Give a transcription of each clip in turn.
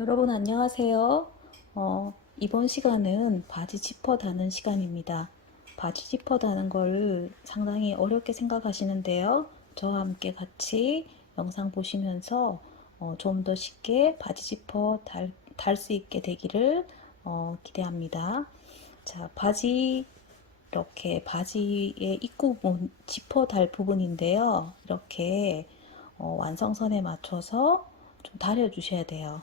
여러분 안녕하세요. 이번 시간은 바지 지퍼 다는 시간입니다. 바지 지퍼 다는 걸 상당히 어렵게 생각하시는데요. 저와 함께 같이 영상 보시면서 좀 더 쉽게 바지 지퍼 달 수 있게 되기를 기대합니다. 자, 이렇게 바지의 입구 부분, 지퍼 달 부분인데요. 이렇게 완성선에 맞춰서 좀 다려 주셔야 돼요.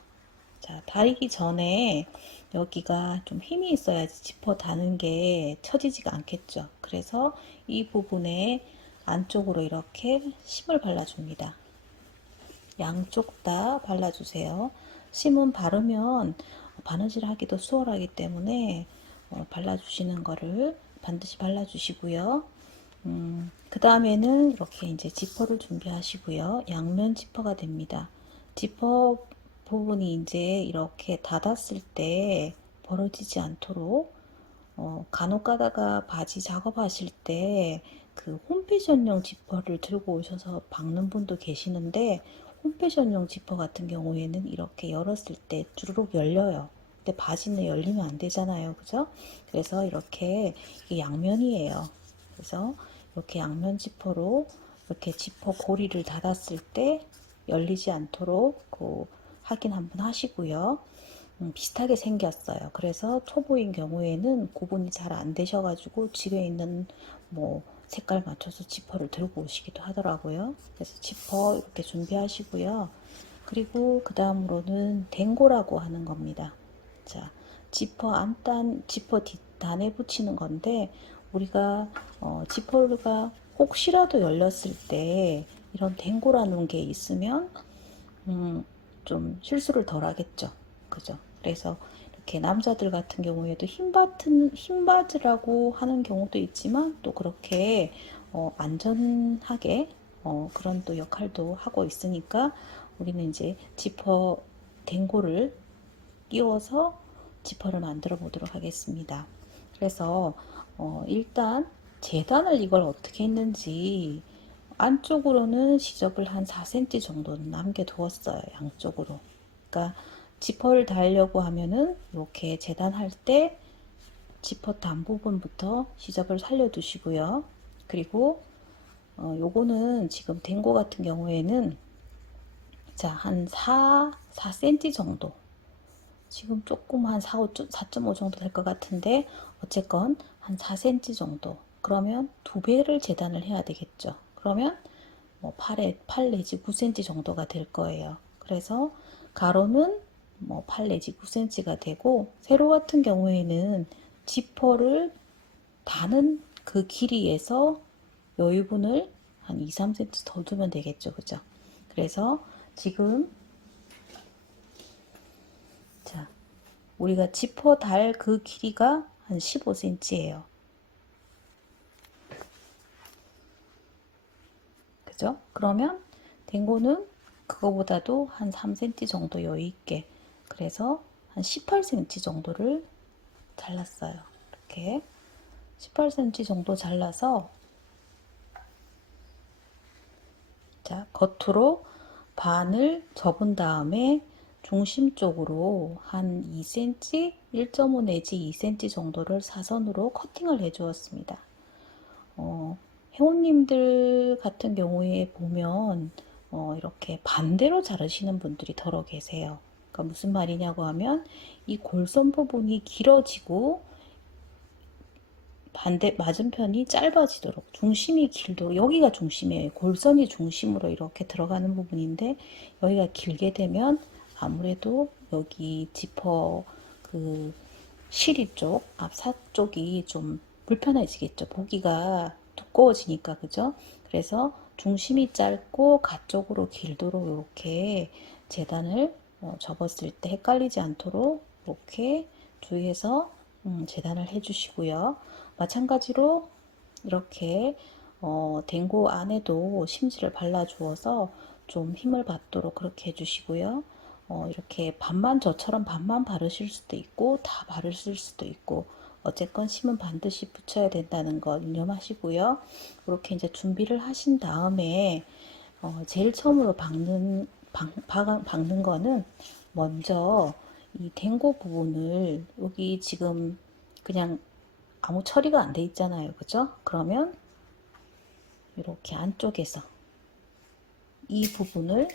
자, 다리기 전에 여기가 좀 힘이 있어야지 지퍼 다는 게 처지지가 않겠죠. 그래서 이 부분에 안쪽으로 이렇게 심을 발라줍니다. 양쪽 다 발라주세요. 심은 바르면 바느질 하기도 수월하기 때문에 발라주시는 거를 반드시 발라주시고요. 그 다음에는 이렇게 이제 지퍼를 준비하시고요. 양면 지퍼가 됩니다. 지퍼 부분이 이제 이렇게 닫았을 때 벌어지지 않도록 간혹 가다가 바지 작업하실 때 그 홈패션용 지퍼를 들고 오셔서 박는 분도 계시는데 홈패션용 지퍼 같은 경우에는 이렇게 열었을 때 주르륵 열려요. 근데 바지는 열리면 안 되잖아요. 그죠? 그래서 이렇게 이게 양면이에요. 그래서 이렇게 양면 지퍼로 이렇게 지퍼 고리를 닫았을 때 열리지 않도록 그 확인 한번 하시고요. 비슷하게 생겼어요. 그래서 초보인 경우에는 구분이 잘 안 되셔가지고 집에 있는 뭐 색깔 맞춰서 지퍼를 들고 오시기도 하더라고요. 그래서 지퍼 이렇게 준비하시고요. 그리고 그 다음으로는 댕고라고 하는 겁니다. 자, 지퍼 뒷단에 붙이는 건데 우리가 지퍼가 혹시라도 열렸을 때 이런 댕고라는 게 있으면 좀 실수를 덜 하겠죠. 그죠? 그래서 이렇게 남자들 같은 경우에도 흰 바지라고 하는 경우도 있지만 또 그렇게 안전하게 그런 또 역할도 하고 있으니까 우리는 이제 지퍼 댕고를 끼워서 지퍼를 만들어 보도록 하겠습니다. 그래서 일단 재단을 이걸 어떻게 했는지 안쪽으로는 시접을 한 4cm 정도는 남겨두었어요. 양쪽으로. 그러니까 지퍼를 달려고 하면은 이렇게 재단할 때 지퍼 단 부분부터 시접을 살려두시고요. 그리고 요거는 지금 된 거 같은 경우에는 자, 한 4cm 정도. 지금 조금 한 4.5 정도 될 것 같은데 어쨌건 한 4cm 정도. 그러면 두 배를 재단을 해야 되겠죠. 그러면 뭐 8 내지 9cm 정도가 될 거예요. 그래서 가로는 뭐 8 내지 9cm가 되고 세로 같은 경우에는 지퍼를 다는 그 길이에서 여유분을 한 2, 3cm 더 두면 되겠죠. 그죠? 그래서 지금 자, 우리가 지퍼 달 그 길이가 한 15cm예요. 그죠? 그러면 댕고는 그거보다도 한 3cm 정도 여유 있게 그래서 한 18cm 정도를 잘랐어요. 이렇게 18cm 정도 잘라서 자, 겉으로 반을 접은 다음에 중심 쪽으로 한 2cm, 1.5 내지 2cm 정도를 사선으로 커팅을 해 주었습니다. 회원님들 같은 경우에 보면 이렇게 반대로 자르시는 분들이 더러 계세요. 그러니까 무슨 말이냐고 하면 이 골선 부분이 길어지고 반대 맞은편이 짧아지도록 중심이 길도록 여기가 중심이에요. 골선이 중심으로 이렇게 들어가는 부분인데 여기가 길게 되면 아무래도 여기 지퍼 그 실이 쪽 앞사 쪽이 좀 불편해지겠죠. 보기가 두꺼워지니까 그죠? 그래서 중심이 짧고 가쪽으로 길도록 이렇게 재단을 접었을 때 헷갈리지 않도록 이렇게 주의해서 재단을 해주시고요. 마찬가지로 이렇게 댕고 안에도 심지를 발라 주어서 좀 힘을 받도록 그렇게 해주시고요. 이렇게 반만 저처럼 반만 바르실 수도 있고 다 바르실 수도 있고 어쨌건 심은 반드시 붙여야 된다는 거 유념하시고요. 이렇게 이제 준비를 하신 다음에 제일 처음으로 박는 거는 먼저 이 댕고 부분을 여기 지금 그냥 아무 처리가 안 돼 있잖아요. 그죠? 그러면 이렇게 안쪽에서 이 부분을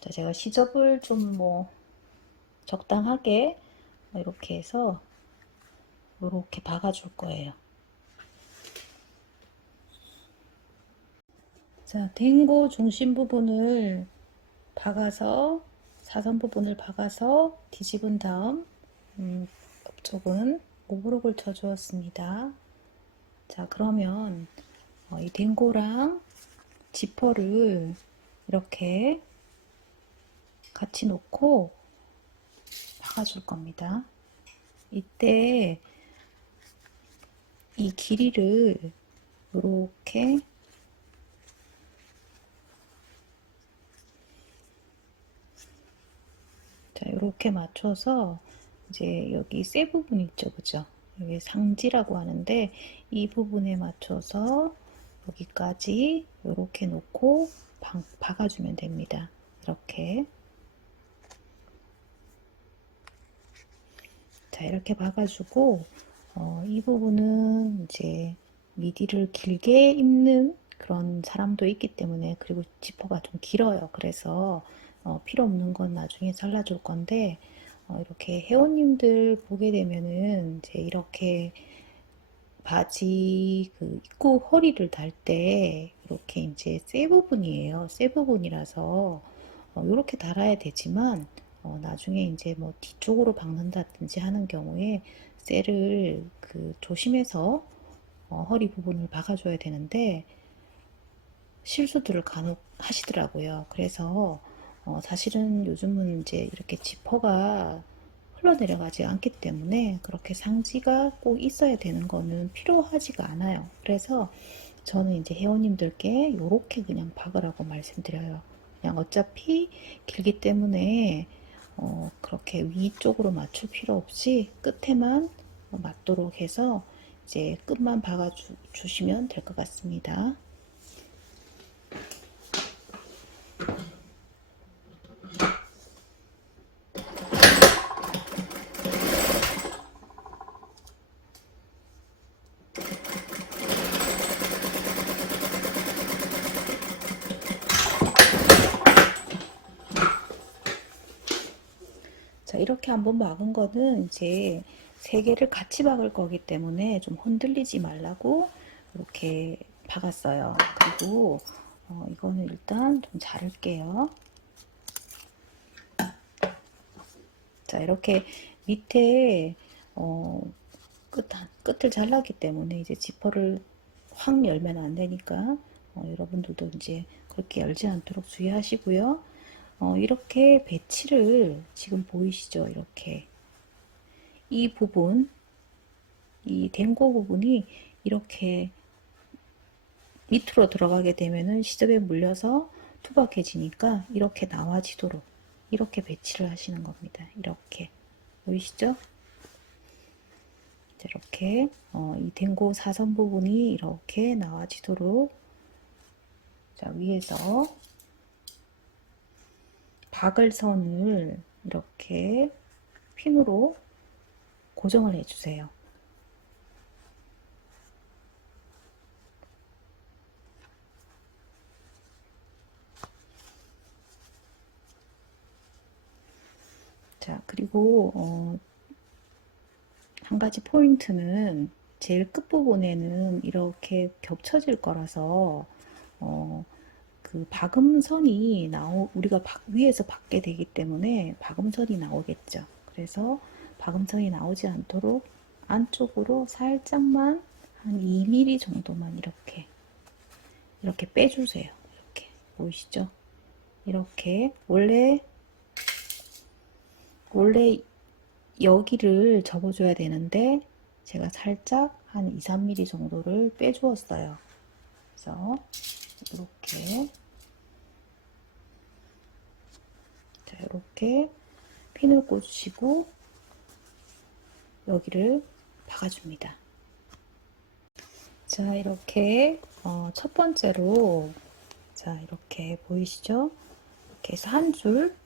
자, 제가 시접을 좀 뭐 적당하게 이렇게 해서 이렇게 박아줄 거예요. 자, 댕고 중심 부분을 박아서 사선 부분을 박아서 뒤집은 다음 옆쪽은 오브록을 쳐 주었습니다. 자, 그러면 이 댕고랑 지퍼를 이렇게 같이 놓고 박아줄 겁니다. 이때 이 길이를 이렇게 자, 이렇게 맞춰서 이제 여기 쇠 부분 있죠, 그죠? 여기 상지라고 하는데 이 부분에 맞춰서 여기까지 이렇게 놓고 박아주면 됩니다. 이렇게. 자, 이렇게 박아주고 이 부분은 이제 미디를 길게 입는 그런 사람도 있기 때문에 그리고 지퍼가 좀 길어요. 그래서 필요 없는 건 나중에 잘라줄 건데 이렇게 회원님들 보게 되면은 이제 이렇게 바지 그 입구 허리를 달 때 이렇게 이제 쇠 부분이에요. 쇠 부분이라서 이렇게 달아야 되지만 나중에 이제 뭐 뒤쪽으로 박는다든지 하는 경우에 쇠를 그 조심해서 허리 부분을 박아줘야 되는데 실수들을 간혹 하시더라고요. 그래서 사실은 요즘은 이제 이렇게 지퍼가 흘러내려가지 않기 때문에 그렇게 상지가 꼭 있어야 되는 거는 필요하지가 않아요. 그래서 저는 이제 회원님들께 이렇게 그냥 박으라고 말씀드려요. 그냥 어차피 길기 때문에 그렇게 위쪽으로 맞출 필요 없이 끝에만 맞도록 해서 이제 끝만 박아 주시면 될 것 같습니다. 자, 이렇게 한번 막은 거는 이제 세 개를 같이 박을 거기 때문에 좀 흔들리지 말라고 이렇게 박았어요. 그리고 이거는 일단 좀 자를게요. 자, 이렇게 밑에 끝을 잘랐기 때문에 이제 지퍼를 확 열면 안 되니까 여러분들도 이제 그렇게 열지 않도록 주의하시고요. 이렇게 배치를 지금 보이시죠? 이렇게 이 부분, 이 댕고 부분이 이렇게 밑으로 들어가게 되면은 시접에 물려서 투박해지니까 이렇게 나와지도록 이렇게 배치를 하시는 겁니다. 이렇게 보이시죠? 이렇게 이 댕고 사선 부분이 이렇게 나와지도록 자, 위에서 박을 선을 이렇게 핀으로 고정을 해주세요. 자, 그리고 한 가지 포인트는 제일 끝부분에는 이렇게 겹쳐질 거라서 그 박음선이 우리가 위에서 박게 되기 때문에 박음선이 나오겠죠. 그래서 박음선이 나오지 않도록 안쪽으로 살짝만 한 2mm 정도만 이렇게 빼주세요. 이렇게 보이시죠? 이렇게 원래 여기를 접어줘야 되는데 제가 살짝 한 2, 3mm 정도를 빼주었어요. 그래서 이렇게 자, 이렇게 핀을 꽂으시고 여기를 박아줍니다. 자, 이렇게 첫 번째로 자, 이렇게 보이시죠? 이렇게 해서 한 줄,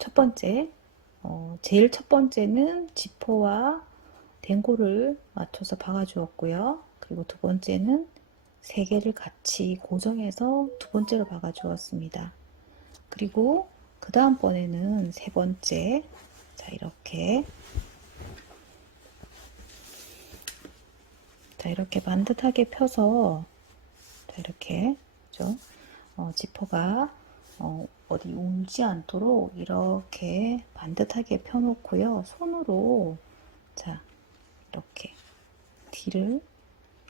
첫 번째, 제일 첫 번째는 지퍼와 댕고를 맞춰서 박아 주었고요. 그리고 두 번째는 세 개를 같이 고정해서 두 번째로 박아 주었습니다. 그리고 그 다음번에는 세 번째, 자 이렇게 반듯하게 펴서, 자 이렇게, 그죠? 지퍼가 어디 울지 않도록 이렇게 반듯하게 펴놓고요. 손으로, 자 이렇게 뒤를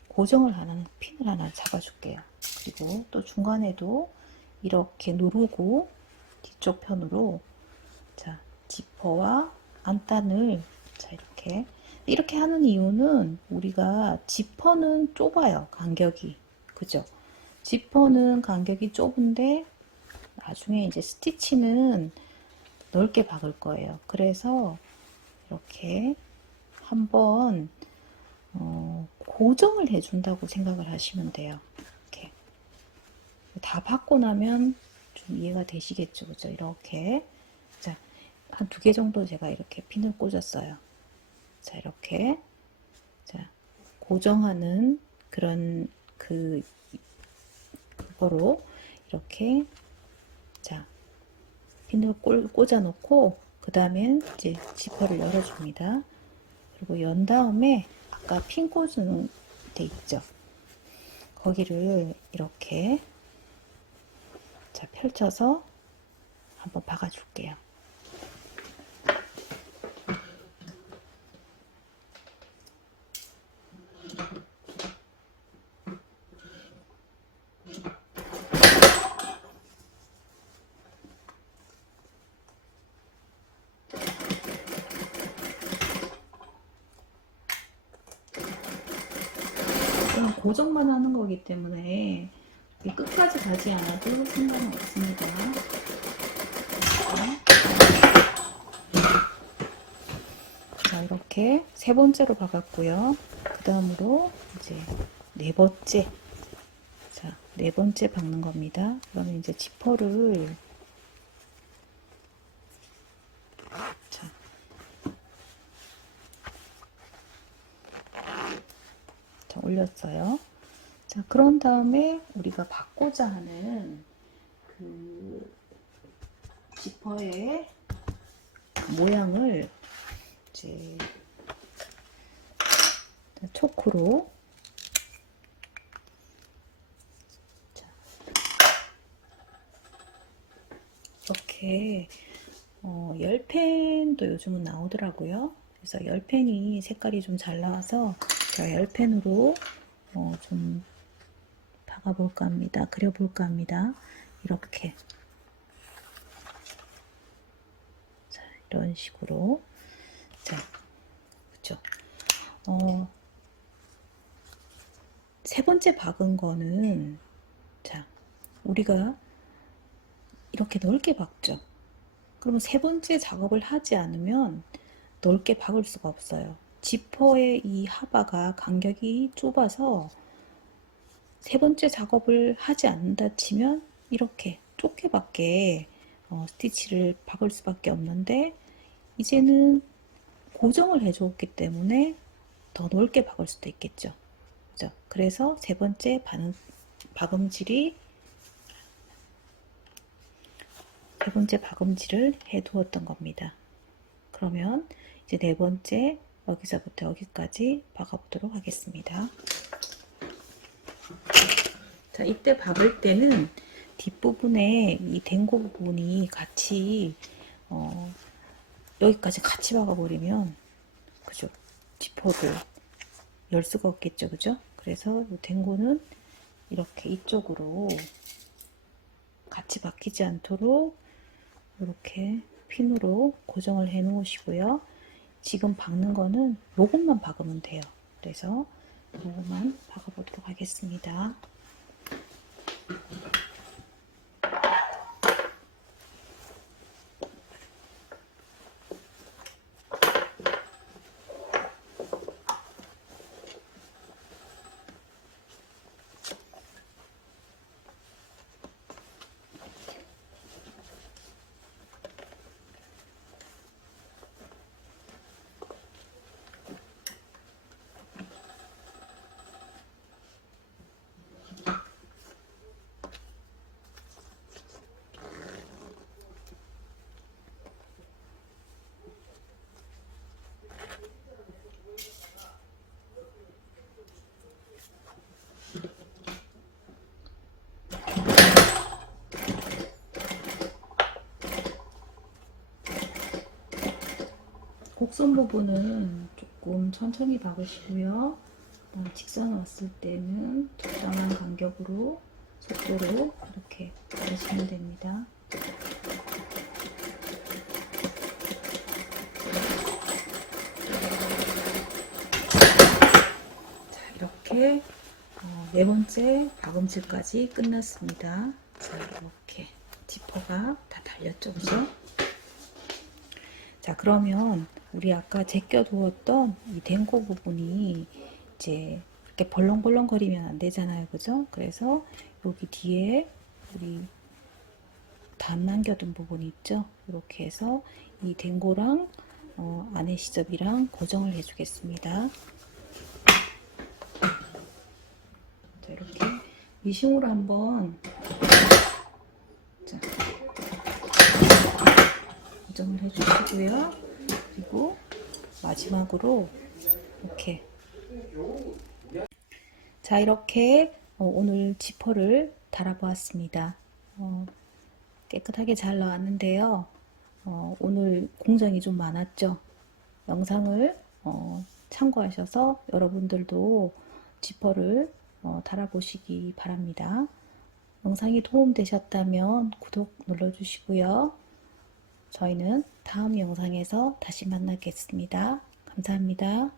고정을 하는 핀을 하나 잡아줄게요. 그리고 또 중간에도 이렇게 누르고 뒤쪽 편으로, 자 지퍼와 안단을, 자 이렇게 하는 이유는, 우리가 지퍼는 좁아요, 간격이. 그죠? 지퍼는 간격이 좁은데 나중에 이제 스티치는 넓게 박을 거예요. 그래서 이렇게 한번 고정을 해준다고 생각을 하시면 돼요. 이렇게 다 박고 나면 좀 이해가 되시겠죠, 그죠? 이렇게, 자, 한 두 개 정도 제가 이렇게 핀을 꽂았어요. 자, 이렇게, 자, 고정하는 그런 그거로 이렇게, 자, 핀을 꽂아 놓고, 그 다음엔 이제 지퍼를 열어줍니다. 그리고 연 다음에 아까 핀 꽂은 데 있죠? 거기를 이렇게, 자, 펼쳐서 한번 박아줄게요. 그냥 고정만 하는 거기 때문에 끝까지 가지 않아도 상관은 없습니다. 자, 이렇게 세 번째로 박았고요. 그 다음으로 이제 네 번째, 자, 네 번째 박는 겁니다. 그러면 이제 지퍼를, 자, 자, 올렸어요. 자, 그런 다음에 우리가 박고자 하는 그 지퍼의 모양을 이제 초크로, 자, 이렇게 열펜도 요즘은 나오더라고요. 그래서 열펜이 색깔이 좀 잘 나와서 제가 열펜으로 좀 박아볼까 합니다. 그려볼까 합니다. 이렇게, 자, 이런 식으로, 자, 그죠? 세 번째 박은 거는, 자, 우리가 이렇게 넓게 박죠. 그러면 세 번째 작업을 하지 않으면 넓게 박을 수가 없어요. 지퍼의 이 하바가 간격이 좁아서 세 번째 작업을 하지 않는다 치면 이렇게 좁게밖에 스티치를 박을 수밖에 없는데, 이제는 고정을 해줬기 때문에 더 넓게 박을 수도 있겠죠. 그죠? 그래서 세 번째 박음질을 해 두었던 겁니다. 그러면 이제 네 번째, 여기서부터 여기까지 박아보도록 하겠습니다. 자, 이때 박을 때는 뒷부분에 이 댕고 부분이 같이 여기까지 같이 박아버리면, 그죠? 지퍼를 열 수가 없겠죠, 그죠? 그래서 이 댕고는 이렇게 이쪽으로 같이 박히지 않도록 이렇게 핀으로 고정을 해 놓으시고요. 지금 박는 거는 요것만 박으면 돼요. 그래서 요것만 박아보도록 하겠습니다. 곡선 부분은 조금 천천히 박으시고요. 직선 왔을 때는 적당한 간격으로 속도로 이렇게 박으시면 됩니다. 자, 이렇게 네 번째 박음질까지 끝났습니다. 자, 이렇게 지퍼가 다 달렸죠, 그죠? 자, 그러면 우리 아까 제껴 두었던 이 댕고 부분이 이제 이렇게 벌렁벌렁거리면 안 되잖아요, 그죠? 그래서 여기 뒤에 우리 단 남겨둔 부분이 있죠? 이렇게 해서 이 댕고랑 안에 시접이랑 고정을 해주겠습니다. 자, 이렇게 미싱으로 한번 자, 고정을 해주시고요. 그리고 마지막으로 이렇게 자, 이렇게 오늘 지퍼를 달아보았습니다. 깨끗하게 잘 나왔는데요. 오늘 공정이 좀 많았죠. 영상을 참고하셔서 여러분들도 지퍼를 달아보시기 바랍니다. 영상이 도움되셨다면 구독 눌러주시고요. 저희는 다음 영상에서 다시 만나겠습니다. 감사합니다.